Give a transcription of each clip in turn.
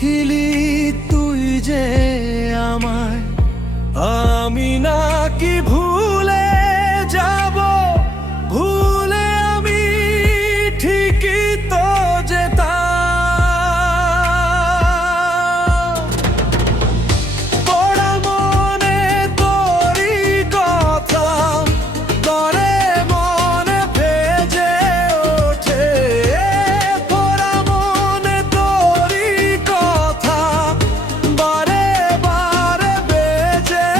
বলেছিলি তুই যে আমায়, আমি নাকি ভুলে যাব, ভুলে আমি ঠিকই তো যেতাম। পড়া মনে তোরই কথা করে মনে ভেজে ওঠে, পড়া মনে তোরই কথা বারে বারে বেজে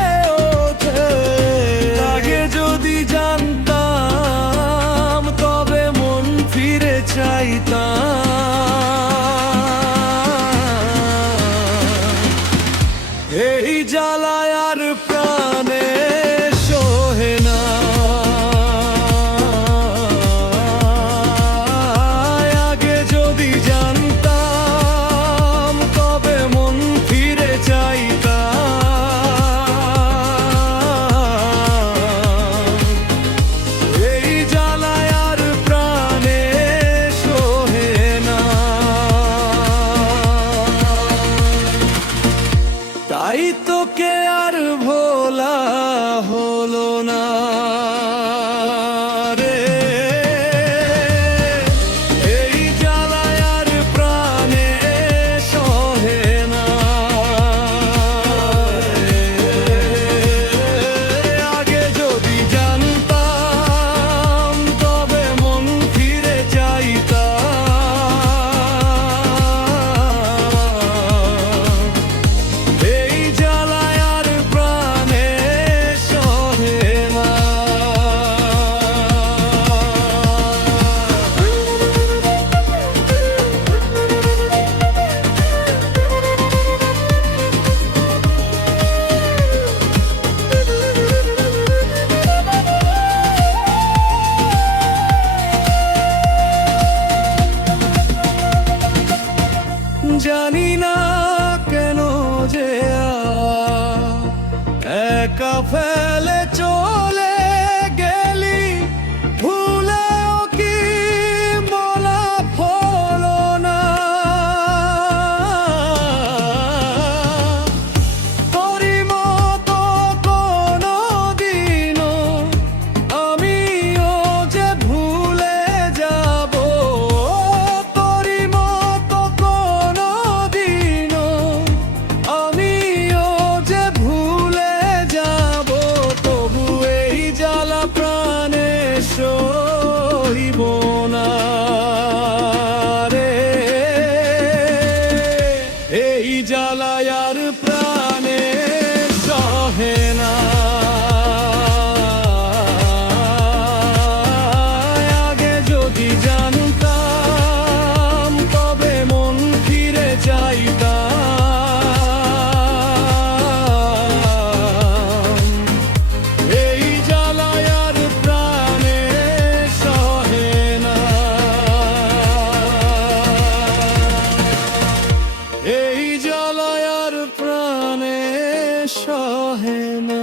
ওঠে। আগে যদি জানতাম তবে মন ফিরে চাইতাম। এই জ্বালায় আর প্রাণে সহে না, আগে যদি জানতাম তবে মন ফিরে চাইতাম। এই জ্বালায় আর প্রাণে সহে না, তাই তোকে আর ভোলা হলো না রে। এই জ্বালায় আর প্রাণে সহে না, আগে যদি জানতাম তবে মন ফিরে চাইতাম। এই জ্বালায় আর প্রাণে সহে না। জানি না কেন যে একা ফেলে চলে গেলি, ভুলেও কি বলা হলো না। তোরই মতো কোনোদিনও আমিও যে ভুলে যাব, তোরই মতো কোনোদিনও আমিও যে ভুলে যাব। তবু এই জ্বালা প্রাণে সইব না রে। এই জ্বালায় আর প্রাণে সহে না, আগে যদি জানতাম তবে মন ফিরে চাইতাম। এই জ্বালায় আর প্রাণে সহে না, এই জ্বালায় আর প্রাণে সহে না।